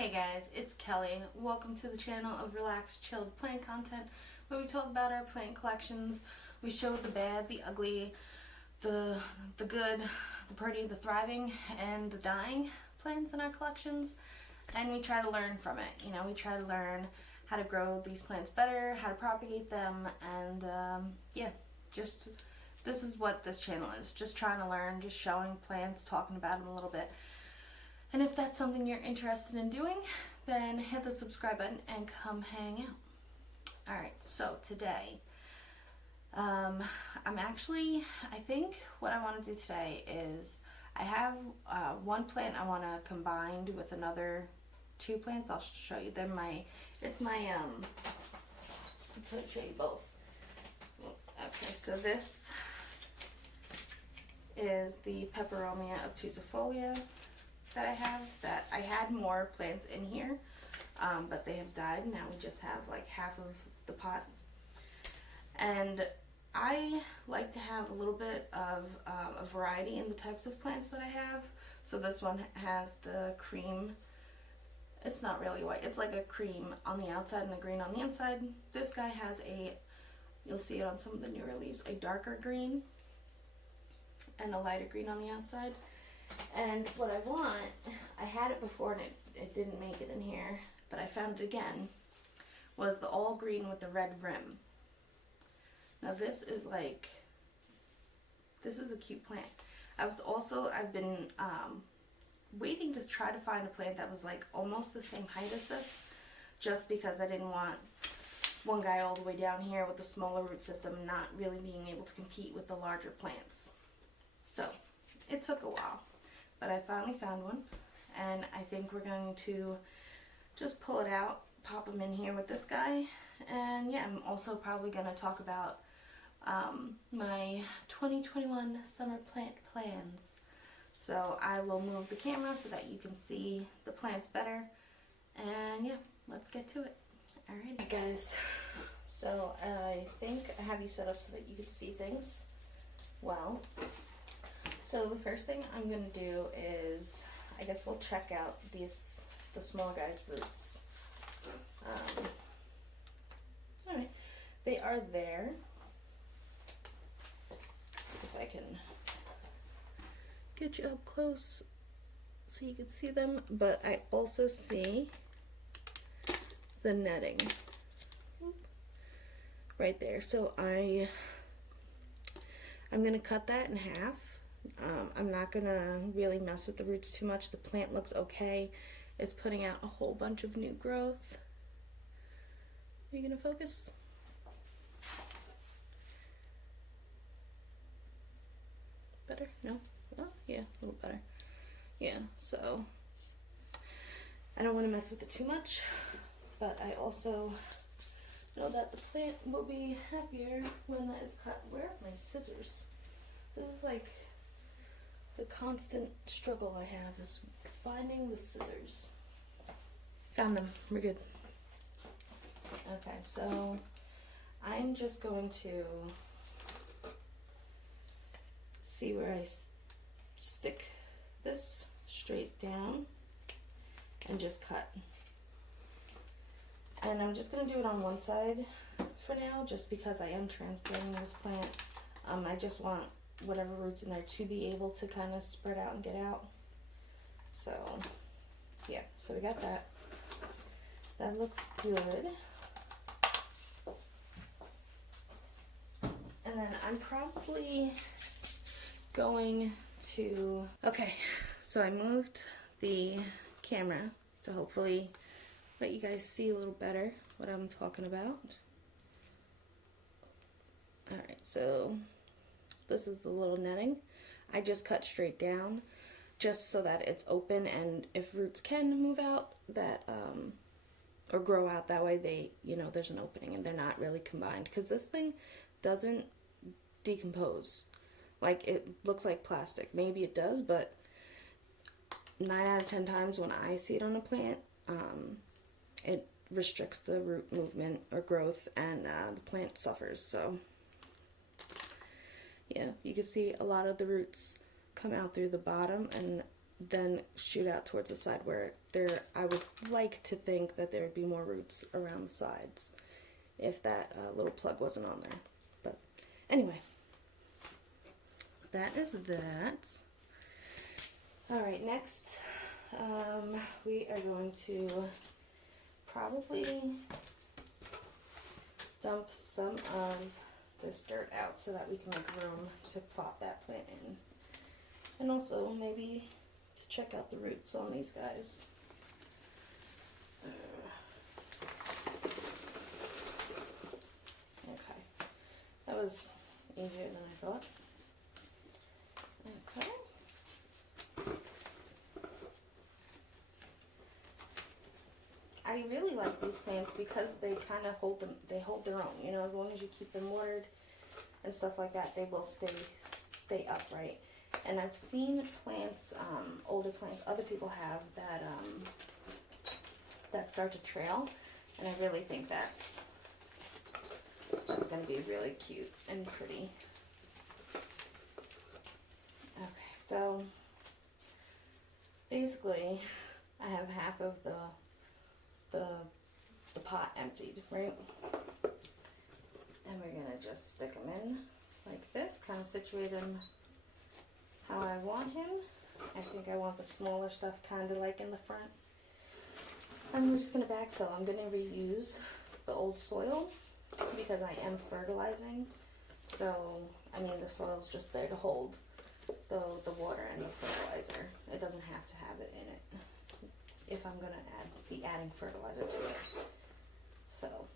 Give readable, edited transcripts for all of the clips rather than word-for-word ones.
Hey guys, it's Kelly. Welcome to the channel of relaxed, chilled plant content where we talk about our plant collections. We show the bad, the ugly, the good, the pretty, the thriving, and the dying plants in our collections, and we try to learn from it. You know, we try to learn how to grow these plants better, how to propagate them, and yeah, just this is what this channel is. Just trying to learn, just showing plants, talking about them a little bit. And if that's something you're interested in doing, then hit the subscribe button and come hang out. Alright, so today, I think what I want to do today is, I have one plant I want to combine with another two plants. I'll show you. I'm going to show you both. Okay, so this is the Peperomia obtusifolia that I have. That I had more plants in here, but they have died. Now we just have like half of the pot. And I like to have a little bit of a variety in the types of plants that I have. So this one has the cream. It's not really white. It's like a cream on the outside and a green on the inside. This guy has a, you'll see it on some of the newer leaves, a darker green and a lighter green on the outside. And what I want, I had it before and it didn't make it in here, but I found it again, was the all green with the red rim. Now this is a cute plant. I've been waiting to try to find a plant that was like almost the same height as this, just because I didn't want one guy all the way down here with a smaller root system not really being able to compete with the larger plants. So it took a while, but I finally found one, and I think we're going to just pull it out, pop them in here with this guy. And yeah, I'm also probably going to talk about my 2021 summer plant plans. So I will move the camera so that you can see the plants better, and yeah, let's get to it. Alright guys, so I think I have you set up so that you can see things well. So the first thing I'm going to do is, I guess we'll check out the small guy's roots. Alright, they are there. If I can get you up close so you can see them, but I also see the netting right there. So I'm going to cut that in half. I'm not going to really mess with the roots too much. The plant looks okay. It's putting out a whole bunch of new growth. Are you going to focus? Better? No? Oh, yeah, a little better. Yeah, so I don't want to mess with it too much, but I also know that the plant will be happier when that is cut. Where are my scissors? This is like the constant struggle I have, is finding the scissors. Found them. We're good. Okay, so I'm just going to see where I stick this straight down and just cut. And I'm just going to do it on one side for now, just because I am transplanting this plant. I just want whatever roots in there to be able to kind of spread out and get out. So yeah, so we got that. That looks good. And then I'm probably going to, okay, so I moved the camera to hopefully let you guys see a little better what I'm talking about. Alright, so this is the little netting. I just cut straight down just so that it's open, and if roots can move out, that or grow out, that way they, you know, there's an opening and they're not really combined, because this thing doesn't decompose. Like, it looks like plastic. Maybe it does, but 9 out of 10 times when I see it on a plant, it restricts the root movement or growth, and the plant suffers. So yeah, you can see a lot of the roots come out through the bottom, and then shoot out towards the side where I would like to think that there would be more roots around the sides if that little plug wasn't on there. But anyway, that is that. All right, next we are going to probably dump some of this dirt out so that we can make room to plop that plant in. And also maybe to check out the roots on these guys. Okay, that was easier than I thought. Okay. I really like these plants because they kind of hold their own, you know, as long as you keep them watered and stuff like that, they will stay upright. And I've seen plants, older plants other people have that start to trail, and I really think that's going to be really cute and pretty. Okay, so basically I have half of the pot emptied, right? And we're gonna just stick him in like this, kind of situate him how I want him. I think I want the smaller stuff kind of like in the front. And we're just gonna backfill. I'm gonna reuse the old soil because I am fertilizing. So, I mean, the soil's just there to hold the water and the fertilizer. It doesn't have to have it in it if I'm gonna be adding fertilizer to it. So,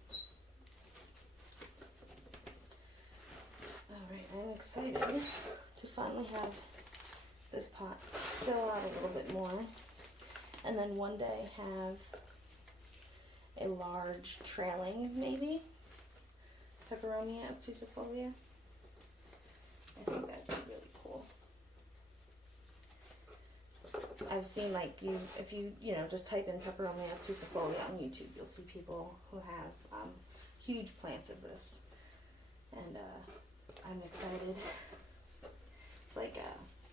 alright, I'm excited to finally have this pot fill out a little bit more, and then one day have a large trailing, maybe, peperonia obtusifolia. I think that'd be really cool. I've seen, like, if you just type in peperonia obtusifolia on YouTube, you'll see people who have huge plants of this, and I'm excited. It's like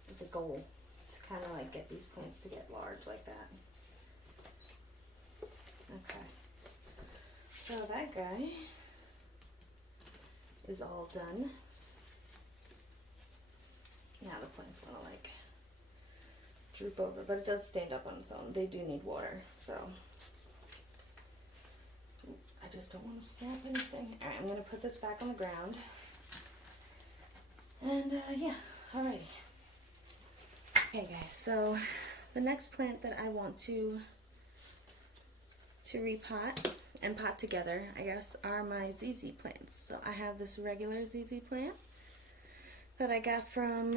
it's a goal to kind of like get these plants to get large like that. Okay, so that guy is all done. Now the plant's gonna like droop over, but it does stand up on its own. They do need water, so I just don't want to snap anything. All right, I'm gonna put this back on the ground, and yeah, alrighty. Okay, guys. So the next plant that I want to repot and pot together, I guess, are my ZZ plants. So I have this regular ZZ plant that I got from,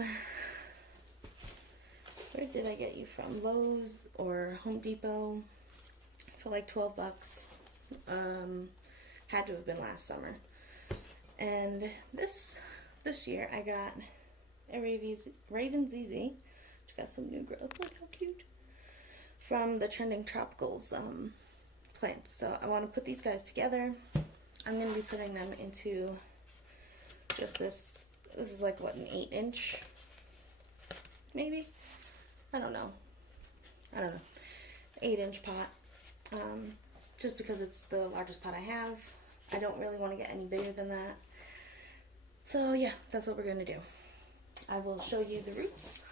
where did I get you from? Lowe's or Home Depot for like 12 bucks. Had to have been last summer. And this year I got a Raven ZZ, which got some new growth. Look how cute. From the Trending Tropicals plants. So I want to put these guys together. I'm going to be putting them into just this. This is like, what, an 8-inch? Maybe? I don't know. 8-inch pot. Just because it's the largest pot I have. I don't really want to get any bigger than that. So yeah, that's what we're going to do. I will show you the roots.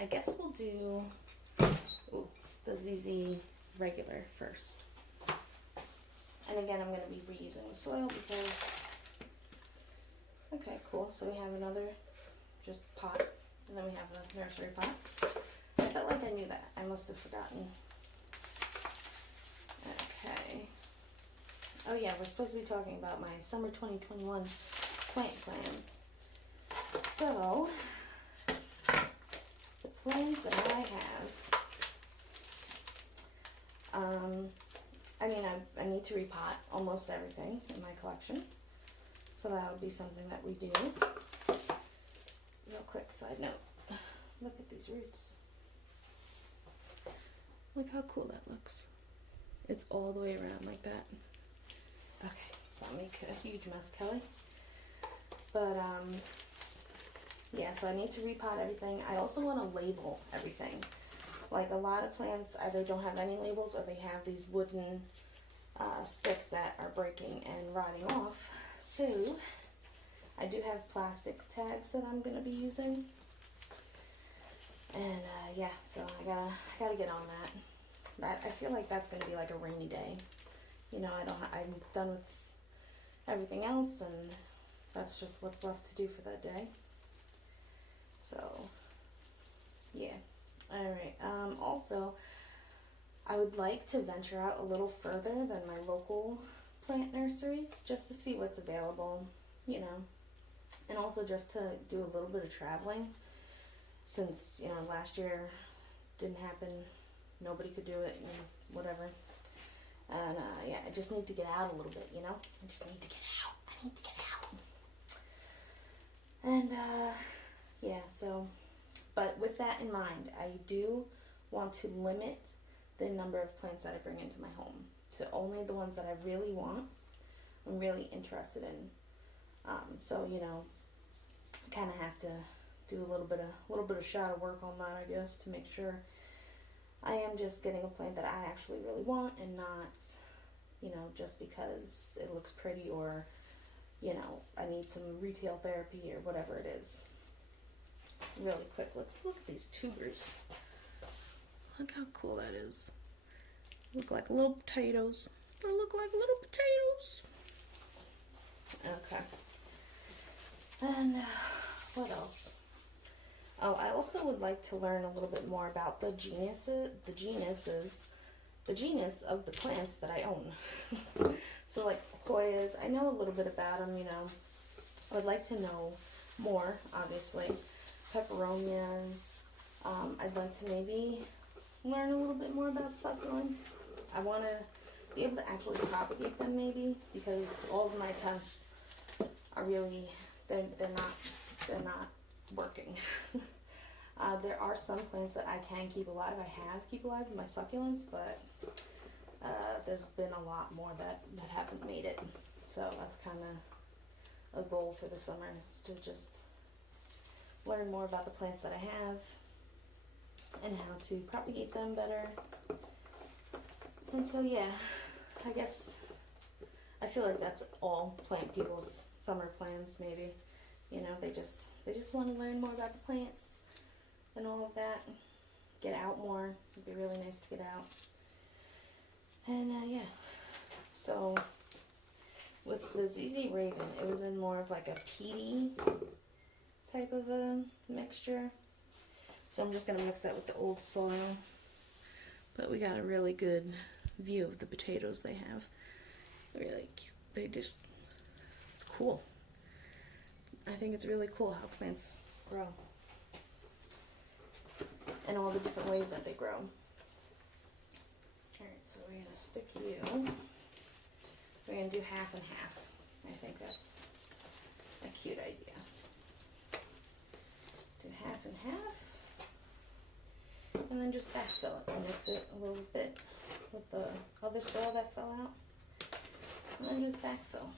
I guess we'll do the ZZ regular first. And again, I'm going to be reusing the soil because... Okay, cool. So we have another just pot, and then we have a nursery pot. I felt like I knew that. I must have forgotten. Okay. Oh yeah, we're supposed to be talking about my summer 2021 plant plans. So, the plans that I have, I mean, I need to repot almost everything in my collection. So that would be something that we do. Real quick side note. Look at these roots. Look how cool that looks. It's all the way around like that. Okay, so I'll make a huge mess, Kelly. But, yeah, so I need to repot everything. I also want to label everything. Like a lot of plants either don't have any labels or they have these wooden sticks that are breaking and rotting off. So I do have plastic tags that I'm going to be using. And yeah, so I gotta get on that. I feel like that's going to be like a rainy day. You know, I'm done with everything else, and that's just what's left to do for that day. So yeah. All right. Also, I would like to venture out a little further than my local plant nurseries just to see what's available, you know, and also just to do a little bit of traveling since, you know, last year didn't happen, nobody could do it and whatever. And yeah, I just need to get out a little bit, you know, I just need to get out. I need to get out. And yeah, so, but with that in mind, I do want to limit the number of plants that I bring into my home to only the ones that I really want, I'm really interested in. So, you know, I kind of have to do a little bit of shadow work on that, I guess, to make sure I am just getting a plant that I actually really want and not, you know, just because it looks pretty or, you know, I need some retail therapy or whatever it is. Really quick, let's look at these tubers. Look how cool that is. Look like little potatoes. They look like little potatoes. Okay. And what else? Oh, I also would like to learn a little bit more about the genus of the plants that I own. So like Koichis, I know a little bit about them, you know. I would like to know more, obviously. Peperonias. I'd like to maybe learn a little bit more about succulents. I want to be able to actually propagate them maybe, because all of my attempts are really, they're not working. There are some plants that I can keep alive. I have keep alive with my succulents, but there's been a lot more that haven't made it. So that's kind of a goal for the summer, is to just learn more about the plants that I have and how to propagate them better. And so yeah, I guess I feel like that's all plant people's summer plans maybe. You know, they just want to learn more about the plants and all of that. Get out more. It'd be really nice to get out. And yeah, so with the ZZ Raven, it was in more of like a peaty type of a mixture. So I'm just going to mix that with the old soil. But we got a really good view of the potatoes they have. Really cute. It's cool. I think it's really cool how plants grow. And all the different ways that they grow. Alright, so we're going to stick you. We're going to do half and half. I think that's a cute idea. Do half and half. And then just backfill it and mix it a little bit with the other soil that fell out. And then just backfill.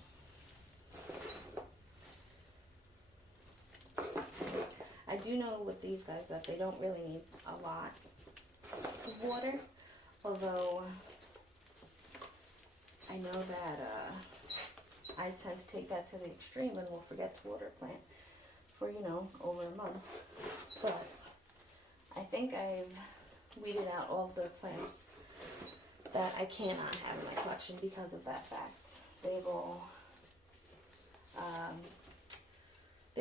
I do know with these guys that they don't really need a lot of water, although I know that I tend to take that to the extreme and will forget to water a plant for, you know, over a month. But I think I've weeded out all of the plants that I cannot have in my collection because of that fact. They've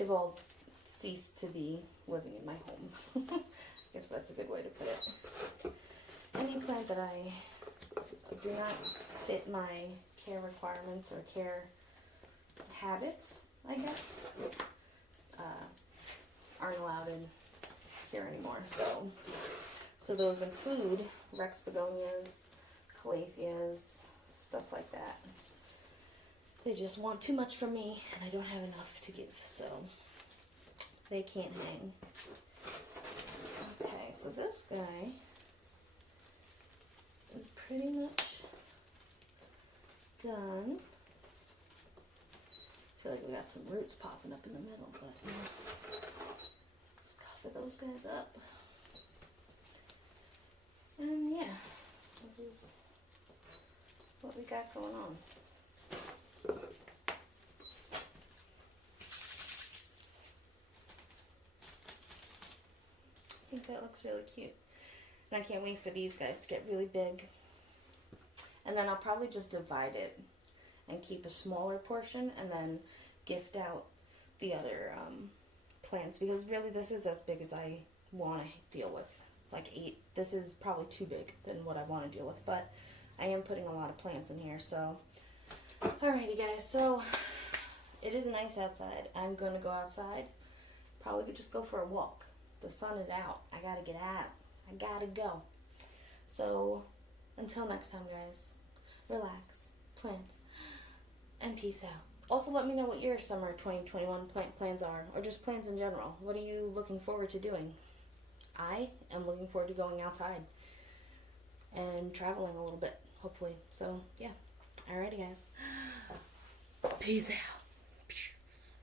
all ceased to be living in my home. I guess that's a good way to put it. Any plant that I do not fit my care requirements or care habits, I guess, aren't allowed in here anymore. So those include Rex begonias, calatheas, stuff like that. They just want too much from me, and I don't have enough to give, so they can't hang. Okay, so this guy is pretty much done. I feel like we got some roots popping up in the middle, but just cover those guys up. And yeah, this is what we got going on. I think that looks really cute. And I can't wait for these guys to get really big. And then I'll probably just divide it and keep a smaller portion and then gift out the other plants, because really this is as big as I want to deal with. Like 8. This is probably too big than what I want to deal with, but I am putting a lot of plants in here. So alrighty guys, so it is nice outside. I'm gonna go outside, probably just go for a walk. The sun is out. I gotta get out. I gotta go. So until next time guys, relax, plant, and peace out. Also let me know what your summer 2021 plant plans are, or just plans in general. What are you looking forward to doing? I am looking forward to going outside and traveling a little bit, hopefully. So yeah, alrighty guys, peace out.